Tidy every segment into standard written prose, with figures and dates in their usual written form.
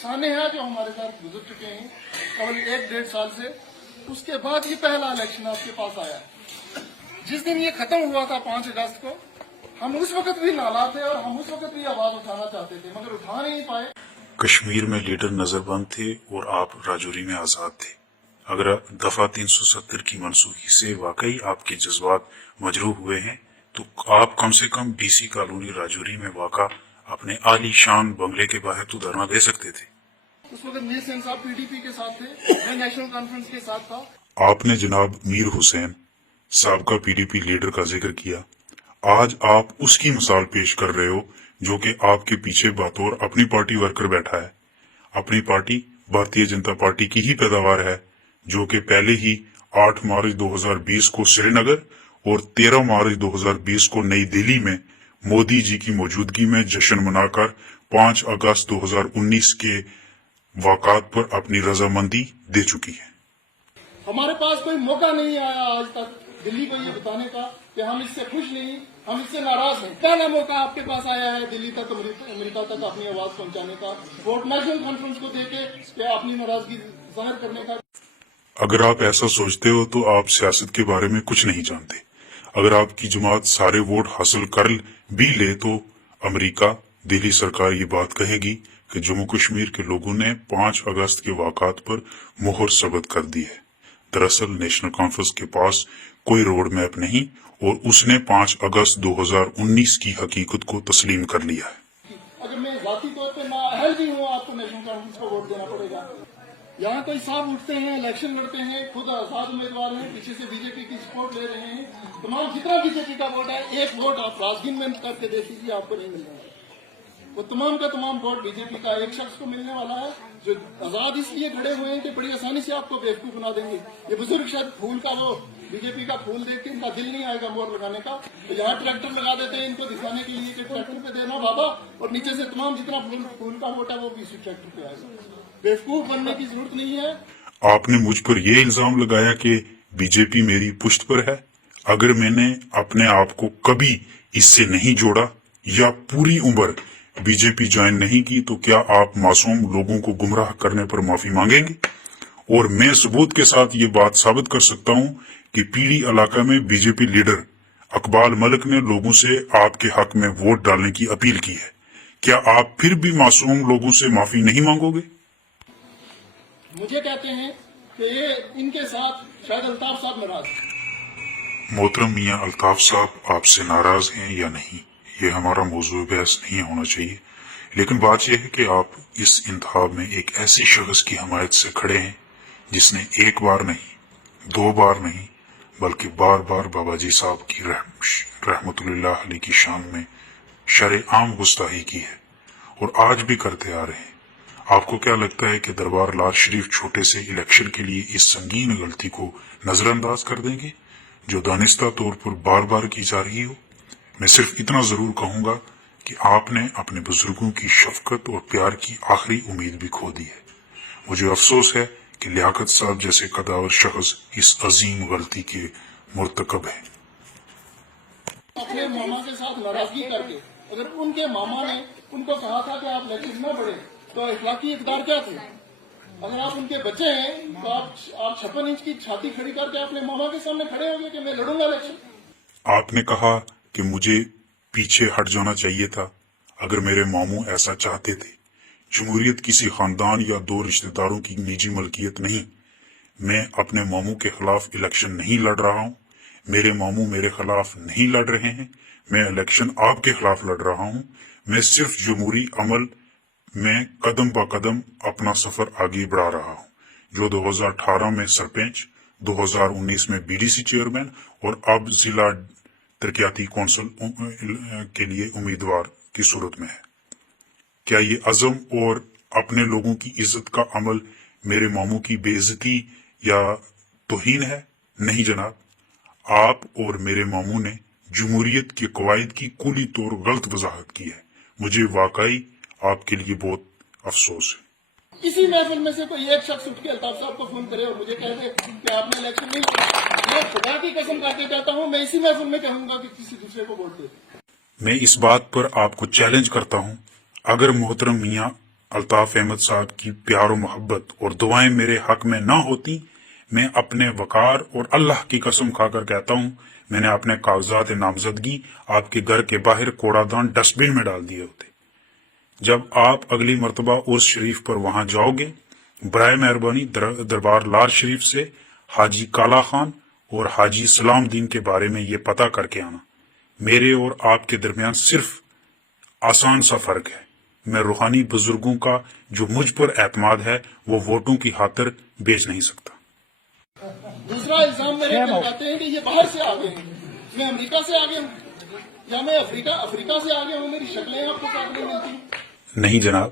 सानेहा जो हमारे साथ गुजर चुके हैं कबल 1-1.5 साल से, उसके बाद ये पहला इलेक्शन आपके पास आया है। जिस दिन ये खत्म हुआ था 5 अगस्त को, हम उस वक्त भी नाला थे और हम उस वक्त भी आवाज उठाना चाहते थे, मगर उठा नहीं पाए। कश्मीर में लीडर नजरबंद थे और आप राजौरी में आजाद थे। अगर दफा 370 की मनसूखी से वाकई आपके जज्बात मजरूह हुए हैं तो आप कम से कम BC कॉलोनी राजौरी में वाक़ा अपने आली शान बंगले के बाहर तो धरना दे सकते थे। उस वक्त मीर हुसैन साहब PDP के साथ थे, मैं नेशनल कॉन्फ्रेंस के साथ था। आपने जनाब मीर हुसैन साहब का PDP लीडर का जिक्र किया। आज आप उसकी मिसाल पेश कर रहे हो जो कि आपके पीछे बतौर अपनी पार्टी वर्कर बैठा है। अपनी पार्टी भारतीय जनता पार्टी की ही पैदावार है, जो कि पहले ही 8 मार्च 2020 को श्रीनगर और 13 मार्च 2020 को नई दिल्ली में मोदी जी की मौजूदगी में जश्न मनाकर 5 अगस्त 2019 के वाक़ात पर अपनी रजामंदी दे चुकी है। हमारे पास कोई मौका नहीं आया आज तक दिल्ली को ये बताने का कि हम इससे खुश नहीं, हम इससे नाराज हैं। पहला मौका आपके पास आया है दिल्ली तक, अमेरिका तक अपनी आवाज पहुंचाने का, वोट नेशनल कॉन्फ्रेंस को देके अपनी नाराजगी जाहिर करने का। अगर आप ऐसा सोचते हो तो आप सियासत के बारे में कुछ नहीं जानते। अगर आपकी जमात सारे वोट हासिल कर भी ले तो अमेरिका, दिल्ली सरकार ये बात कहेगी कि जम्मू कश्मीर के लोगों ने 5 अगस्त के वाक़ात पर मोहर सबत कर दी है। दरअसल नेशनल कॉन्फ्रेंस के पास कोई रोड मैप नहीं और उसने 5 अगस्त 2019 की हकीकत को तस्लीम कर लिया है। अगर मैं जाती तौर पर नाअहल भी हूँ, आपको नेशनल कॉन्फ्रेंस को वोट देना पड़ेगा। यहाँ कोई साहब उठते हैं, इलेक्शन लड़ते हैं, खुद आजाद उम्मीदवार हैं, पीछे से बीजेपी की सपोर्ट ले रहे हैं। तमाम जितना बीजेपी का वोट है, एक वोट आप राजगीर में करके देख लीजिए, आपको नहीं मिल रहा है। वो तमाम का तमाम वोट बीजेपी का एक शख्स को मिलने वाला है जो आजाद इसलिए खड़े हुए हैं कि बड़ी आसानी से आपको बेवकूफ बना देंगे। ये बुजुर्ग शायद फूल का वो बीजेपी का फूल देख के इनका दिल नहीं आएगा मोहर लगाने का, तो यहाँ ट्रैक्टर लगा देते हैं इनको दिखाने के लिए कि ट्रैक्टर पे देना बाबा, और नीचे से तमाम जितना फूल का वोट है वो भी इसी ट्रैक्टर पे आएगा। बेवकूफ बनने की जरूरत नहीं है। आपने मुझ पर यह इल्जाम लगाया कि बीजेपी मेरी पुश्त पर है। अगर मैंने अपने आप को कभी इससे नहीं जोड़ा या पूरी उम्र बीजेपी ज्वाइन नहीं की तो क्या आप मासूम लोगों को गुमराह करने पर माफी मांगेंगे? और मैं सबूत के साथ ये बात साबित कर सकता हूं कि पीडी इलाका में बीजेपी लीडर अकबाल मलिक ने लोगों से आपके हक में वोट डालने की अपील की है। क्या आप फिर भी मासूम लोगों से माफी नहीं मांगोगे? मुझे कहते हैं कि ये इनके साथ शायद अल्ताफ साहब नाराज। मोहतरम मियां अल्ताफ साहब आपसे नाराज हैं या नहीं, ये हमारा मौजूद बहस नहीं होना चाहिए, लेकिन बात यह है कि आप इस इंतखाब में एक ऐसे शख्स की हमायत से खड़े हैं जिसने एक बार नहीं, 2 बार नहीं, बल्कि बार बार बाबा जी साहब की रहमतुल्लाह अलैह की शान में शरआम गुस्ताही की है और आज भी करते आ रहे हैं। आपको क्या लगता है कि दरबार लाल शरीफ छोटे से इलेक्शन के लिए इस संगीन गलती को नजरअंदाज कर देंगे जो दानिस्ता तौर पर बार बार की जा रही हो? मैं सिर्फ इतना जरूर कहूंगा कि आपने अपने बुजुर्गों की शफकत और प्यार की आखिरी उम्मीद भी खो दी है। मुझे अफसोस है कि लियाकत साहब जैसे कदावर शख्स इस अजीम गलती के मुर्तकब है। अपने मामा के साथ नाराजगी करके अगर उनके मामा ने उनको कहा था कि आप इलेक्शन न बढ़े तो इखलाकी इकदार क्या थे? अगर आप उनके बच्चे हैं तो आप 56 इंच की छाती खड़ी करके अपने मामा के सामने खड़े होंगे कि मैं लड़ूंगा इलेक्शन। आपने कहा कि मुझे पीछे हट जाना चाहिए था अगर मेरे मामू ऐसा चाहते थे। जमहूरियत किसी खानदान या 2 रिश्तेदारों की निजी मलकियत नहीं। मैं अपने मामू के खिलाफ इलेक्शन नहीं लड़ रहा हूँ, मेरे मामू मेरे खिलाफ नहीं लड़ रहे हैं, मैं इलेक्शन आपके खिलाफ लड़ रहा हूँ। मैं सिर्फ जमहूरी अमल में कदम ब कदम अपना सफर आगे बढ़ा रहा हूँ, जो 2018 में सरपंच, 2019 में BDC चेयरमैन और अब जिला तरक्याती कौंसिल के लिए उम्मीदवार की सूरत में है। क्या ये अज़म और अपने लोगों की इज्जत का अमल मेरे मामू की बेइज्जती या तौहीन है? नहीं जनाब, आप और मेरे मामू ने जमहूरियत के कवायद की कुली तौर गलत वजाहत की है। मुझे वाकई आपके लिए बहुत अफसोस है। इसी महफिल में से कोई एक शख्स उठ के अल्ताफ साहब को फोन करे और मुझे कह दे कि आपने इलेक्शन नहीं किया, मैं खुदा की कसम खाते कहता हूँ मैं इसी महफिल में कहूंगा कि किसी दूसरे को वोट दे। मैं इस बात पर आपको चैलेंज करता हूँ, अगर मोहतरम मियां الطاف احمد صاحب کی پیار و محبت اور دعائیں میرے حق میں نہ ہوتی، میں اپنے وقار اور اللہ کی قسم کھا کر کہتا ہوں میں نے اپنے کاغذات نامزدگی آپ کے گھر کے باہر کوڑا دان ڈسٹ بن میں ڈال دیے ہوتے۔ جب آپ اگلی مرتبہ عرس شریف پر وہاں جاؤ گے، برائے مہربانی دربار لار شریف سے حاجی کالا خان اور حاجی سلام دین کے بارے میں یہ پتہ کر کے آنا۔ میرے اور آپ کے درمیان صرف آسان سا فرق ہے، میں روحانی بزرگوں کا جو مجھ پر اعتماد ہے وہ ووٹوں کی خاطر بیچ نہیں سکتا۔ دوسرا الزام میرے پر لگاتے ہیں کہ یہ باہر سے آ گئے ہیں، میں امریکہ سے آ گیا ہوں یا میں افریقہ سے آ گیا ہوں، میری شکلیں آپ کو ساتھ نہیں ملتی۔ نہیں جناب،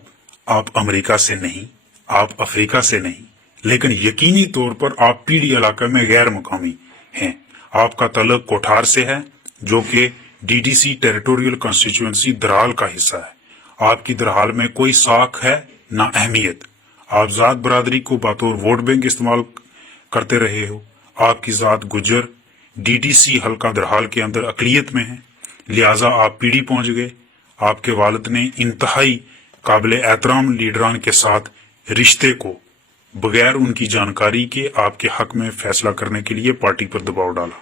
آپ امریکہ سے نہیں، آپ افریقہ سے نہیں، لیکن یقینی طور پر آپ پیڑی علاقے میں غیر مقامی ہیں۔ آپ کا تعلق کوٹھار سے ہے جو کہ D D C territorial constituency درحال کا حصہ ہے۔ آپ کی درحال میں کوئی ساکھ ہے نہ اہمیت۔ آپ ذات برادری کو بطور ووٹ بینک استعمال کرتے رہے ہو۔ آپ کی ذات گجر ڈی ڈی سی حلقہ درحال کے اندر اقلیت میں ہے، لہٰذا آپ پیڑی پہنچ گئے۔ آپ کے والد نے انتہائی قابل احترام لیڈران کے ساتھ رشتے کو بغیر ان کی جانکاری کے آپ کے حق میں فیصلہ کرنے کے لیے پارٹی پر دباؤ ڈالا،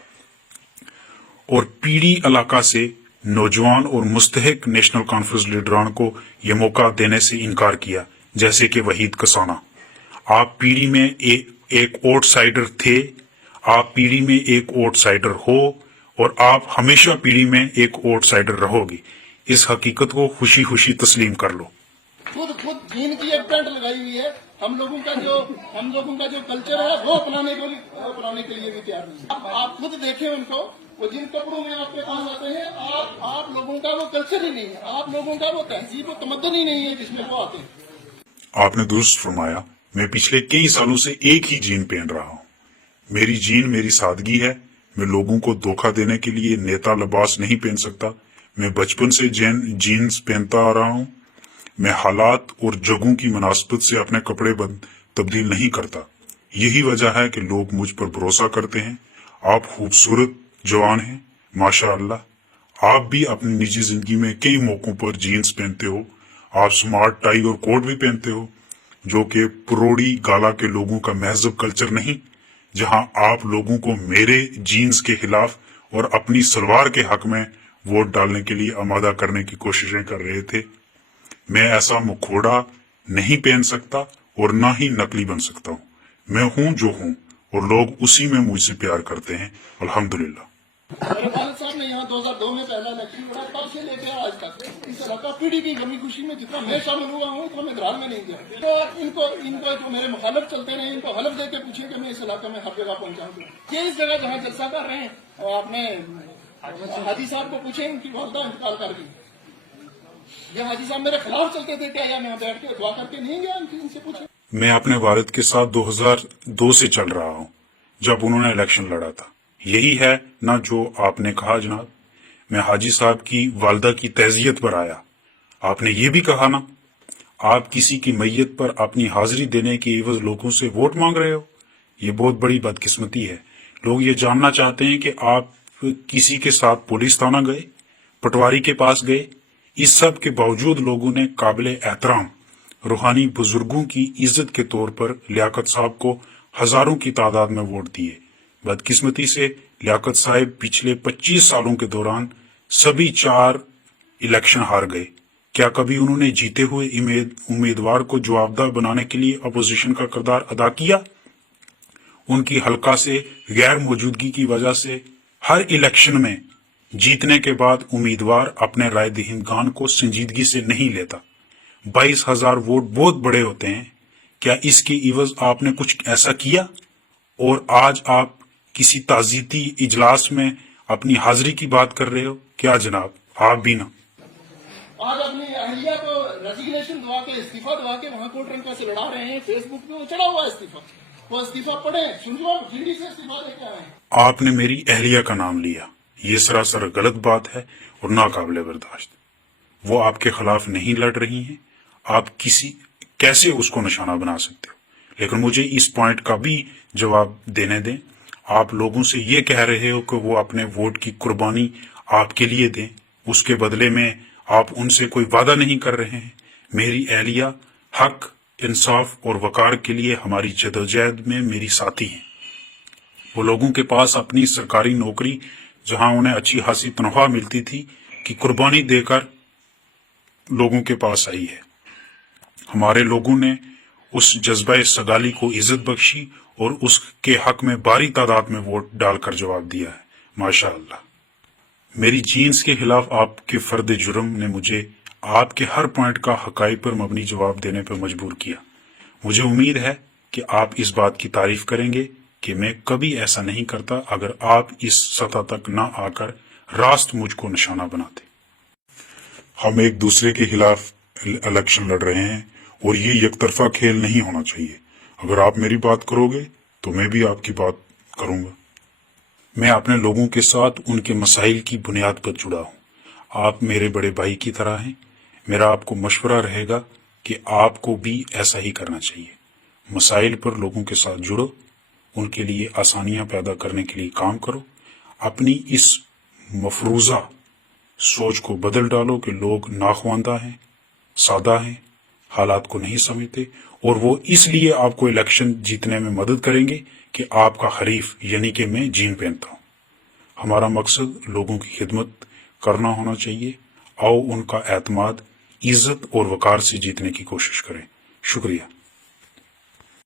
اور پیڑی علاقہ سے نوجوان اور مستحق نیشنل کانفرنس لیڈران کو یہ موقع دینے سے انکار کیا، جیسے کہ وحید کسانہ۔ آپ پیڑی میں ایک آؤٹ سائیڈر تھے، آپ پیڑی میں ایک آؤٹ سائیڈر ہو، اور آپ ہمیشہ پیڑی میں ایک آؤٹ سائیڈر رہو گی۔ اس حقیقت کو خوشی خوشی تسلیم کر لو۔ خود دین کی ایک پینٹ لگائی ہوئی ہے، ہم لوگوں کا جو کلچر ہے وہ اپنانے کے لیے بھی تیار نہیں۔ آپ خود دیکھیں ان کو، وہ جن کپڑوں میں آپ کے پاس آتے ہیں، آپ لوگوں کا وہ کلچر ہی نہیں ہے، آپ لوگوں کا وہ تہذیب و تمدن ہی نہیں ہے جس میں وہ آتے ہیں۔ آپ نے درست فرمایا، میں پچھلے کئی سالوں سے ایک ہی جین پہن رہا ہوں۔ میری جین میری سادگی ہے۔ میں لوگوں کو دھوکہ دینے کے لیے نیتا لباس نہیں پہن سکتا۔ میں بچپن سے جینز پہنتا آ رہا ہوں۔ میں حالات اور جگہوں کی مناسبت سے اپنے کپڑے تبدیل نہیں کرتا۔ یہی وجہ ہے کہ لوگ مجھ پر بھروسہ کرتے ہیں۔ آپ خوبصورت جوان ہیں، ماشاء اللہ۔ آپ بھی اپنی نجی زندگی میں کئی موقعوں پر جینز پہنتے ہو۔ آپ سمارٹ ٹائی اور کوٹ بھی پہنتے ہو، جو کہ پروڑی گالا کے لوگوں کا مہذب کلچر نہیں، جہاں آپ لوگوں کو میرے جینز کے خلاف اور اپنی سلوار کے حق میں ووٹ ڈالنے کے لیے آمادہ کرنے کی کوششیں کر رہے تھے۔ میں ایسا مکھوڑا نہیں پہن سکتا اور نہ ہی نقلی بن سکتا ہوں۔ میں ہوں جو ہوں، اور لوگ اسی میں مجھ سے پیار کرتے ہیں، الحمدللہ۔ میرے والد صاحب نے یہاں 2002 میں پہلا الیکشن لڑا، تب سے لے کے آج تک اس علاقہ پیڑھی کی غمی خوشی میں جتنا میں شامل ہوا ہوں اتنا میں درحال میں نہیں گیا۔ تو ان کو جو میرے مخالف چلتے رہے، ان کو حلف دے کے پوچھیں کہ میں اس علاقے میں ہر جگہ پہنچاؤں گا۔ یہ اس جگہ جہاں جلسہ کر رہے ہیں، آپ نے حاجی صاحب کو پوچھیں، ان کی والدہ انتقال کر گئی۔ یہ حاجی صاحب میرے خلاف چلتے تھے کیا، یا میں بیٹھ کے دعا کر کے نہیں گیا؟ ان سے پوچھیں۔ میں اپنے والد کے ساتھ 2002 سے چل رہا ہوں، جب انہوں نے الیکشن لڑا تھا۔ یہی ہے نہ جو آپ نے کہا جناب۔ میں حاجی صاحب کی والدہ کی تعزیت پر آیا۔ آپ نے یہ بھی کہا نا، آپ کسی کی میت پر اپنی حاضری دینے کے عوض لوگوں سے ووٹ مانگ رہے ہو۔ یہ بہت بڑی بدقسمتی ہے۔ لوگ یہ جاننا چاہتے ہیں کہ آپ کسی کے ساتھ پولیس تھانہ گئے، پٹواری کے پاس گئے۔ اس سب کے باوجود لوگوں نے قابل احترام روحانی بزرگوں کی عزت کے طور پر لیاقت صاحب کو ہزاروں کی تعداد میں ووٹ دیے۔ بدقسمتی سے لیاقت صاحب پچھلے 25 سالوں کے دوران سبھی 4 الیکشن ہار گئے۔ کیا کبھی انہوں نے جیتے ہوئے امیدوار کو جوابدہ بنانے کے لیے اپوزیشن کا کردار ادا کیا؟ ان کی حلقہ سے غیر موجودگی کی وجہ سے ہر الیکشن میں جیتنے کے بعد امیدوار اپنے رائے دہندگان کو سنجیدگی سے نہیں لیتا۔ 22,000 ووٹ بہت بڑے ہوتے ہیں۔ کیا اس کے عوض آپ نے کچھ ایسا کیا؟ اور آج آپ کسی تعزیتی اجلاس میں اپنی حاضری کی بات کر رہے ہو؟ کیا جناب، آپ بھی نا۔ آج اپنی اہلیہ کو ریزگنیشن دعا کے، استعفیٰ دعا کے وہاں کوٹ رنگا سے لڑا رہے ہیں۔ فیس بک پہ وہ چڑھا ہوا ہے استعفیٰ، وہ استعفیٰ پڑھیں، سنجو جی ڈی سے استعفیٰ لے کے آئے ہیں۔ آپ نے میری اہلیہ کا نام لیا، یہ سراسر غلط بات ہے اور ناقابل برداشت۔ وہ آپ کے خلاف نہیں لڑ رہی ہیں، آپ کیسے اس کو نشانہ بنا سکتے ہو؟ لیکن مجھے اس پوائنٹ کا بھی جواب دینے دیں۔ آپ لوگوں سے یہ کہہ رہے ہو کہ وہ اپنے ووٹ کی قربانی آپ کے لیے دیں، اس کے بدلے میں آپ ان سے کوئی وعدہ نہیں کر رہے ہیں۔ میری اہلیہ हक, इंसाफ और वकार के लिए हमारी जदोजहद में मेरी साथी हैं। वो लोगों के पास अपनी सरकारी नौकरी, जहां उन्हें अच्छी खासी तनख्वाह मिलती थी, की कुर्बानी देकर लोगों के पास आई है। हमारे लोगों ने उस जज्बा सगाली को इज्जत बख्शी और उसके हक में भारी तादाद में वोट डालकर जवाब दिया है। माशाअल्लाह। मेरी जीन्स के खिलाफ आपके फर्द जुर्म ने मुझे आपके हर पॉइंट का हकाई पर मबनी जवाब देने पर मजबूर किया। मुझे उम्मीद है कि आप इस बात की तारीफ करेंगे कि मैं कभी ऐसा नहीं करता अगर आप इस सतह तक न आकर रास्त मुझको निशाना बनाते। हम एक दूसरे के खिलाफ इलेक्शन लड़ रहे हैं और ये एकतरफा खेल नहीं होना चाहिए। अगर आप मेरी बात करोगे तो मैं भी आपकी बात करूंगा। मैं अपने लोगों के साथ उनके मसाइल की बुनियाद पर जुड़ा हूं। आप मेरे बड़े भाई की तरह हैं। मेरा आपको मशवरा रहेगा कि आपको भी ऐसा ही करना चाहिए। मसाइल पर लोगों के साथ जुड़ो, उनके लिए आसानियां पैदा करने के लिए काम करो। अपनी इस मफरूजा सोच को बदल डालो कि लोग नाख्वानदा हैं, सादा हैं, हालात को नहीं समझते और वो इसलिए आपको इलेक्शन जीतने में मदद करेंगे कि आपका हरीफ यानी कि मैं जीन पहनता हूं। हमारा मकसद लोगों की खिदमत करना होना चाहिए। आओ उनका एतमाद, इज्जत और वकार से जीतने की कोशिश करें। शुक्रिया।